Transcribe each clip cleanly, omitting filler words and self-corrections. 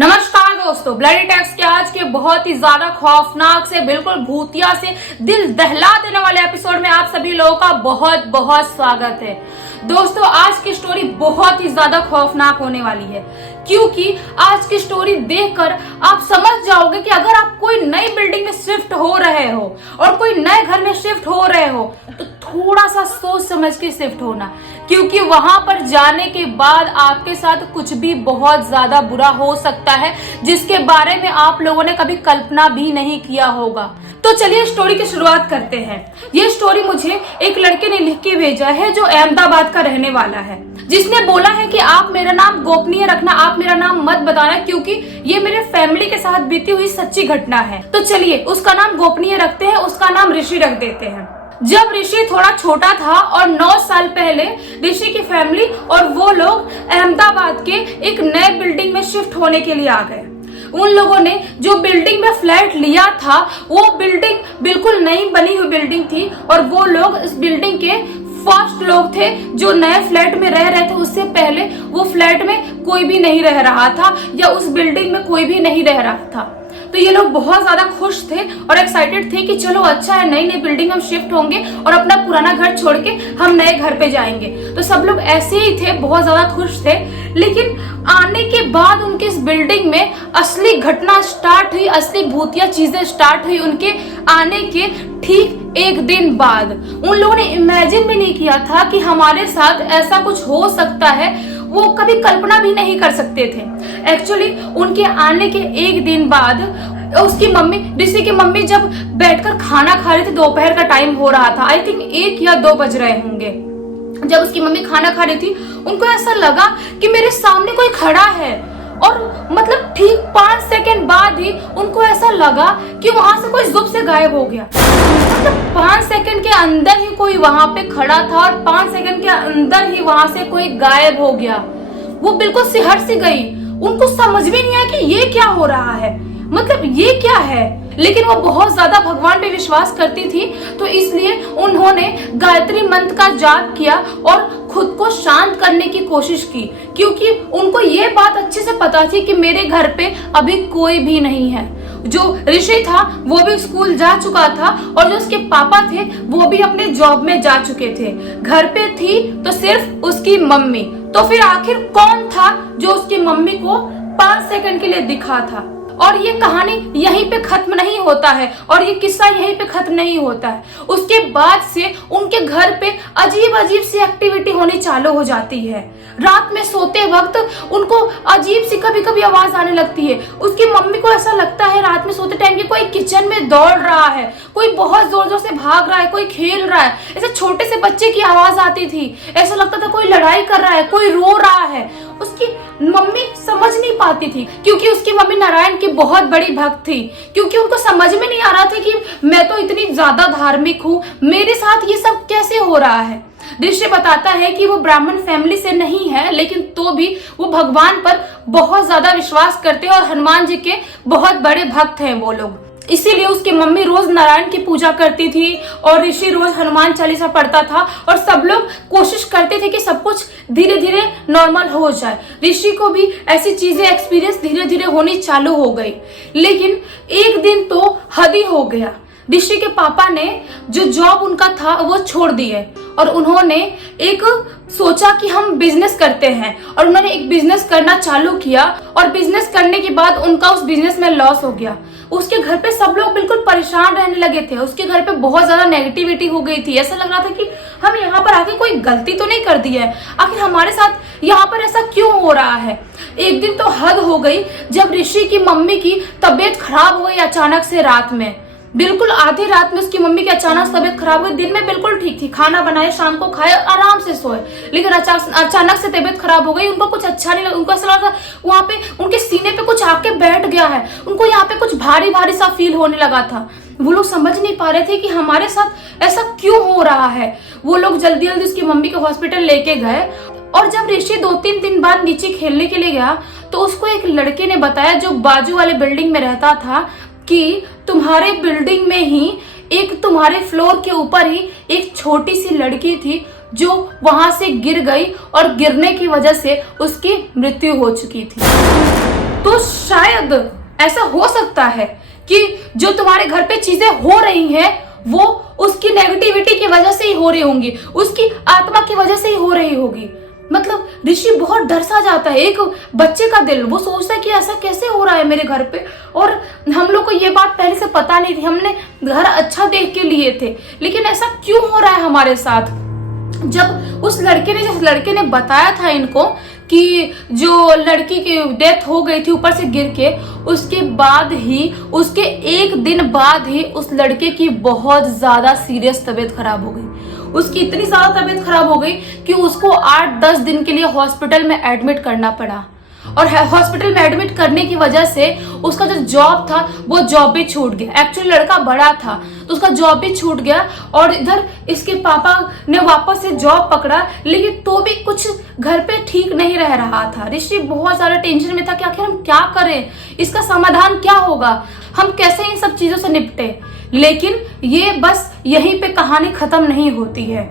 नमस्कार दोस्तों, bloody tax के आज के बहुत ही ज्यादा खौफनाक से बिल्कुल भूतिया से दिल दहला देने वाले एपिसोड में आप सभी लोगों का बहुत बहुत स्वागत है। दोस्तों, आज की स्टोरी बहुत ही ज्यादा खौफनाक होने वाली है, क्योंकि आज की स्टोरी देखकर आप समझ जाओगे कि अगर आप कोई नई बिल्डिंग में शिफ्ट हो रहे हो और कोई नए घर में शिफ्ट हो रहे हो तो थोड़ा सा सोच समझ के शिफ्ट होना, क्योंकि वहां पर जाने के बाद आपके साथ कुछ भी बहुत ज्यादा बुरा हो सकता है जिसके बारे में आप लोगों ने कभी कल्पना भी नहीं किया होगा। तो चलिए स्टोरी की शुरुआत करते हैं। ये स्टोरी मुझे एक लड़के ने लिख के भेजा है जो अहमदाबाद का रहने वाला है, जिसने बोला है कि आप मेरा नाम गोपनीय रखना, आप मेरा नाम मत बताना, क्योंकि ये मेरे फैमिली के साथ बीती हुई सच्ची घटना है। तो चलिए उसका नाम गोपनीय रखते हैं, उसका नाम ऋषि रख देते हैं। जब ऋषि थोड़ा छोटा था और 9 साल पहले ऋषि की फैमिली और वो लोग अहमदाबाद के एक नए बिल्डिंग में शिफ्ट होने के लिए आ गए। उन लोगों ने जो बिल्डिंग में फ्लैट लिया था वो बिल्डिंग बिल्कुल नई बनी हुई बिल्डिंग थी और वो लोग इस बिल्डिंग के फर्स्ट लोग थे जो नए फ्लैट में रह रहे थे। उससे पहले वो फ्लैट में कोई भी नहीं रह रहा था या उस बिल्डिंग में कोई भी नहीं रह रहा था। तो ये लोग बहुत ज्यादा खुश थे और एक्साइटेड थे कि चलो अच्छा है, नई नई बिल्डिंग में हम शिफ्ट होंगे और अपना पुराना घर छोड़ के हम नए घर पे जाएंगे। तो सब लोग ऐसे ही थे, बहुत ज्यादा खुश थे। लेकिन आने के बाद उनके इस बिल्डिंग में असली घटना स्टार्ट हुई, असली भूतिया चीजें स्टार्ट हुई। उनके आने के ठीक एक दिन बाद उन लोगों ने इमेजिन भी नहीं किया था कि हमारे साथ ऐसा कुछ हो सकता है, वो कभी कल्पना भी नहीं कर सकते थे। एक्चुअली उनके आने के एक दिन बाद उसकी मम्मी, ऋषि की मम्मी जब बैठकर खाना खा रही थी, दोपहर का टाइम हो रहा था, आई थिंक 1 या 2 बज रहे होंगे। जब उसकी मम्मी खाना खा रही थी उनको ऐसा लगा कि मेरे सामने कोई खड़ा है, और मतलब ठीक 5 सेकंड बाद ही उनको ऐसा लगा कि वहां से कोई जुब से गायब हो गया। मतलब 5 सेकंड के अंदर ही कोई वहां पे खड़ा था और 5 सेकंड के अंदर ही वहां से कोई गायब हो गया। वो बिल्कुल सिहर सी गई, उनको समझ भी नहीं आया कि ये क्या हो रहा है, मतलब ये क्या है। लेकिन वो बहुत ज्यादा भगवान पे विश्वास करती थी, तो इसलिए उन्होंने गायत्री मंत्र का जाप किया और खुद को शांत करने की कोशिश की, क्योंकि उनको ये बात अच्छे से पता थी कि मेरे घर पे अभी कोई भी नहीं है। जो ऋषि था वो भी स्कूल जा चुका था और जो उसके पापा थे वो भी अपने जॉब में जा चुके थे। घर पे थी तो सिर्फ उसकी मम्मी। तो फिर आखिर कौन था जो उसकी मम्मी को 5 सेकंड के लिए दिखा था? और ये कहानी यहीं पे खत्म नहीं होता है और ये किस्सा यहीं पे खत्म नहीं होता है। उसके बाद से उनके घर पे अजीब अजीब सी एक्टिविटी होनी चालू हो जाती है। रात में सोते वक्त उनको अजीब सी कभी कभी आवाज आने लगती है। उसकी मम्मी को ऐसा लगता है रात में सोते टाइम कि कोई किचन में दौड़ रहा है, कोई बहुत जोर जोर से भाग रहा है, कोई खेल रहा है। ऐसे छोटे से बच्चे की आवाज आती थी, ऐसा लगता था कोई लड़ाई कर रहा है, कोई रो रहा है। उसकी मम्मी समझ नहीं पाती थी, क्योंकि उसकी मम्मी नारायण की बहुत बड़ी भक्त थी। क्योंकि उनको समझ में नहीं आ रहा था कि मैं तो इतनी ज्यादा धार्मिक हूँ, मेरे साथ ये सब कैसे हो रहा है। ऋषि बताता है कि वो ब्राह्मण फैमिली से नहीं है, लेकिन तो भी वो भगवान पर बहुत ज्यादा विश्वास करते हैं और हनुमान जी के बहुत बड़े भक्त हैं वो लोग। इसीलिए उसकी मम्मी रोज नारायण की पूजा करती थी और ऋषि रोज हनुमान चालीसा पढ़ता था और सब लोग कोशिश करते थे कि सब कुछ धीरे धीरे नॉर्मल हो जाए। ऋषि को भी ऐसी चीजें एक्सपीरियंस धीरे धीरे होनी चालू हो गई। लेकिन एक दिन तो हद ही हो गया। ऋषि के पापा ने जो जॉब उनका था वो छोड़ दिए और उन्होंने एक सोचा कि हम बिजनेस करते हैं, और उन्होंने एक बिजनेस करना चालू किया। और बिजनेस करने के बाद उनका उस बिजनेस में लॉस हो गया। उसके घर पे सब लोग बिल्कुल परेशान रहने लगे थे। उसके घर पे बहुत ज्यादा नेगेटिविटी हो गई थी। ऐसा लग रहा था कि हम यहाँ पर आके कोई गलती तो नहीं कर दी है, आखिर हमारे साथ यहाँ पर ऐसा क्यों हो रहा है। एक दिन तो हद हो गई जब ऋषि की मम्मी की तबीयत खराब हो गई अचानक से। रात में बिल्कुल आधी रात में उसकी मम्मी की अचानक तबीयत खराब हुई। दिन में बिल्कुल ठीक थी, खाना बनाए, शाम को खाए, आराम से सोए। लेकिन अचानक से तबीयत खराब हो गई। उनको कुछ अच्छा नहीं लगा। उनको ऐसा लगा वहां पे उनके सीने पे कुछ आके बैठ गया है। उनको यहाँ पे कुछ भारी भारी सा फील होने लगा था। वो लोग समझ नहीं पा रहे थे कि हमारे साथ ऐसा क्यों हो रहा है। वो लोग जल्दी जल्दी उसकी मम्मी को हॉस्पिटल लेके गए। और जब ऋषि 2-3 दिन बाद नीचे खेलने के लिए गया तो उसको एक लड़के ने बताया, जो बाजू वाले बिल्डिंग में रहता था, कि तुम्हारे बिल्डिंग में ही एक, तुम्हारे फ्लोर के ऊपर ही एक छोटी सी लड़की थी जो वहां से गिर गई और गिरने की वजह से उसकी मृत्यु हो चुकी थी। तो शायद ऐसा हो सकता है कि जो तुम्हारे घर पे चीजें हो रही हैं वो उसकी नेगेटिविटी की वजह से ही हो रही होंगी, उसकी आत्मा की वजह से ही हो रही होगी। मतलब ऋषि बहुत डर सा जाता है। एक बच्चे का दिल, वो सोचता है कि ऐसा कैसे हो रहा है मेरे घर पे, और हम लोग को ये बात पहले से पता नहीं थी, हमने घर अच्छा देख के लिए थे, लेकिन ऐसा क्यों हो रहा है हमारे साथ। जब उस लड़के ने बताया था इनको कि जो लड़की की डेथ हो गई थी ऊपर से गिर के, उसके बाद ही, उसके एक दिन बाद ही उस लड़के की बहुत ज्यादा सीरियस तबीयत खराब हो गई। उसकी इतनी ज्यादा तबीयत खराब हो गई कि उसको 8-10 दिन के लिए हॉस्पिटल में एडमिट करना पड़ा, और हॉस्पिटल में एडमिट करने की वजह से उसका जो जॉब था वो जॉब भी छूट गया। एक्चुअली लड़का बड़ा था तो उसका जॉब भी छूट गया, और इधर इसके पापा ने वापस से जॉब पकड़ा, लेकिन तो भी कुछ घर पे ठीक नहीं रह रहा था। ऋषि बहुत सारा टेंशन में था कि आखिर हम क्या करें, इसका समाधान क्या होगा, हम कैसे इन सब चीजों से निपटे। लेकिन ये बस यहीं पे कहानी खत्म नहीं होती है।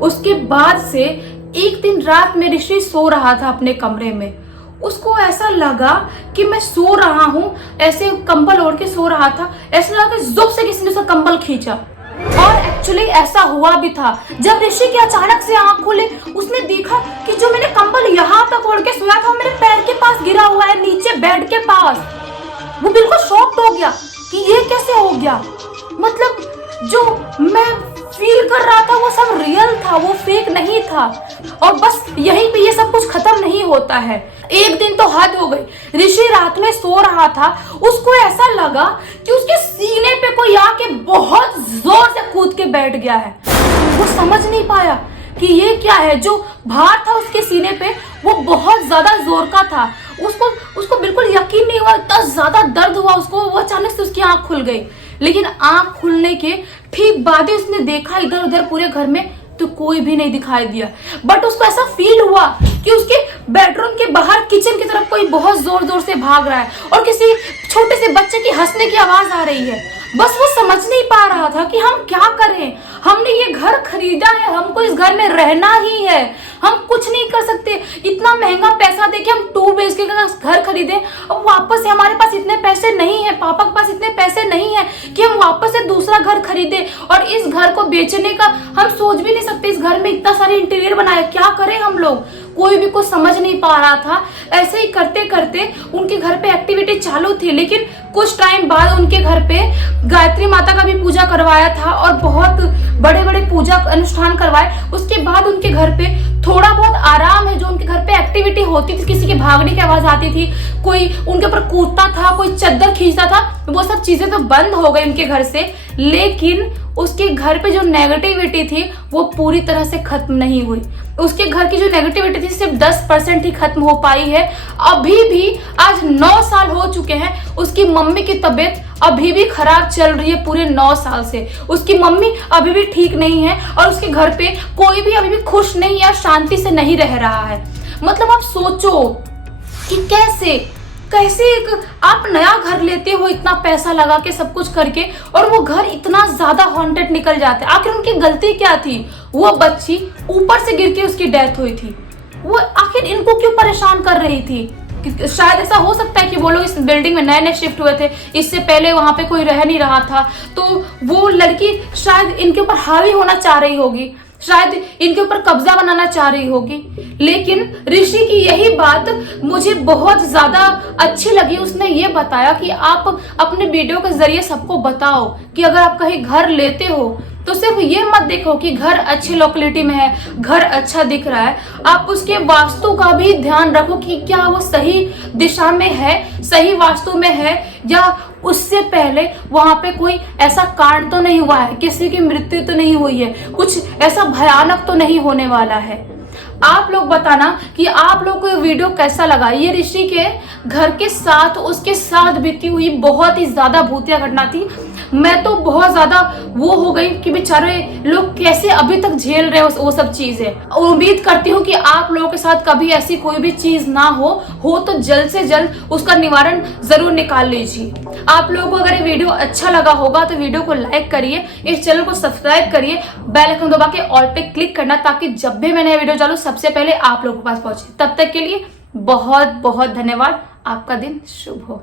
उसके बाद से एक दिन रात में ऋषि सो रहा था अपने कमरे में। उसको ऐसा लगा कि मैं सो रहा हूँ, ऐसे कंबल ओढ़ के सो रहा था, ऐसा लगा कि जोर से किसी ने उसका कंबल खींचा, और एक्चुअली ऐसा हुआ भी था। जब ऋषि की अचानक से आंख खुले, उसने देखा कि जो मैंने कंबल यहाँ तक ओढ़ के सोया था मेरे पैर के पास गिरा हुआ है, नीचे बेड के पास। वो बिल्कुल शॉक्ड हो गया कि ये कैसे हो गया। मतलब जो मैं फील कर रहा था वो सब रियल था, वो फेक नहीं था। और बस यहीं पे ये सब कुछ खत्म नहीं होता है। एक दिन तो हद हो गई। ऋषि रात में सो रहा था, उसको ऐसा लगा कि उसके सीने पे कोई आके बहुत जोर से कूद के बैठ गया है। वो समझ नहीं पाया कि ये क्या है। जो भार था उसके सीने पे वो बहुत ज्यादा जोर का था। उसको बिल्कुल यकीन नहीं हुआ, इतना ज्यादा दर्द हुआ उसको। वो अचानक से उसकी आंख खुल गई, लेकिन आंख खुलने के ठीक बाद ही उसने देखा इधर उधर पूरे घर में, तो कोई भी नहीं दिखाई दिया। बट उसको ऐसा फील हुआ कि उसके बेडरूम के बाहर किचन की तरफ कोई बहुत जोर जोर से भाग रहा है, और किसी छोटे से बच्चे की हंसने की आवाज आ रही है। बस वो समझ नहीं पा रहा था कि हम क्या करें। हमने ये घर खरीदा है, हमको इस घर में रहना ही है, हम कुछ नहीं कर सकते। इतना महंगा पैसा देके हम 2 BHK का घर खरीदे, अब वापस से हमारे पास इतने पैसे नहीं है, पापा के पास इतने पैसे नहीं है कि हम वापस से दूसरा घर खरीदे। और इस घर को बेचने का हम सोच भी नहीं सकते। इस घर में इतना सारे इंटीरियर बनाया, क्या करें हम लोग। कोई भी कुछ समझ नहीं पा रहा था। ऐसे ही करते करते उनके घर पे एक्टिविटी चालू थी, लेकिन कुछ टाइम बाद उनके घर पे गायत्री माता का भी पूजा करवाया था, और बहुत बड़े बड़े पूजा अनुष्ठान करवाए। उसके बाद उनके घर पे थोड़ा बहुत आराम है। जो उनके घर पे एक्टिविटी होती थी, किसी के भागने की आवाज आती थी, कोई उनके ऊपर कूदता था, कोई चद्दर खींचता था, वो सब चीजें तो बंद हो गई उनके घर से। लेकिन उसके घर पे जो नेगेटिविटी थी वो पूरी तरह से खत्म नहीं हुई। उसके घर की जो नेगेटिविटी थी सिर्फ 10% ही खत्म हो पाई है। अभी भी आज 9 साल हो चुके हैं, उसकी मम्मी की तबीयत अभी भी खराब चल रही है। पूरे 9 साल से उसकी मम्मी अभी भी ठीक नहीं है, और उसके घर पे कोई भी अभी भी खुश नहीं है, शांति से नहीं रह रहा है। मतलब आप सोचो कि कैसे एक आप नया घर लेते हो इतना पैसा लगा के, सब कुछ करके, और वो घर इतना ज्यादा हॉन्टेड निकल जाता है। आखिर उनकी गलती क्या थी। वो बच्ची ऊपर से गिर के उसकी डेथ हुई थी। वो आखिर इनको क्यों परेशान कर रही थी। शायद ऐसा हो सकता है कि वो लोग इस बिल्डिंग में नए नए शिफ्ट हुए थे, इससे पहले वहां पे कोई रह नहीं रहा था, तो वो लड़की शायद इनके ऊपर हावी होना चाह रही होगी, शायद इनके ऊपर कब्जा बनाना चाह रही होगी। लेकिन ऋषि की यही बात मुझे बहुत ज्यादा अच्छी लगी। उसने ये बताया कि आप अपने वीडियो के जरिए सबको बताओ कि अगर आप कहीं घर लेते हो तो सिर्फ ये मत देखो कि घर अच्छी लोकेलिटी में है, घर अच्छा दिख रहा है, आप उसके वास्तु का भी ध्यान रखो कि क्या वो सही दिशा में है, सही वास्तु में है, या उससे पहले वहां पे कोई ऐसा कांड तो नहीं हुआ है, किसी की मृत्यु तो नहीं हुई है, कुछ ऐसा भयानक तो नहीं होने वाला है। आप लोग बताना कि आप लोग को ये वीडियो कैसा लगा। ये ऋषि के घर के साथ, उसके साथ बीती हुई बहुत ही ज्यादा भूतिया घटना थी। मैं तो बहुत ज्यादा वो हो गई कि बेचारे लोग कैसे अभी तक झेल रहे हो वो सब चीजें। उम्मीद करती हूँ कि आप लोगों के साथ कभी ऐसी कोई भी चीज ना हो तो जल्द से जल्द उसका निवारण जरूर निकाल लीजिए। आप लोगों को अगर ये वीडियो अच्छा लगा होगा तो वीडियो को लाइक करिए, इस चैनल को सब्सक्राइब करिए, बेल आइकन दबा के ऑल पे क्लिक करना, ताकि जब भी मैं नया वीडियो डालूं सबसे पहले आप लोगों के पास पहुंचे। तब तक के लिए बहुत बहुत धन्यवाद। आपका दिन शुभ हो।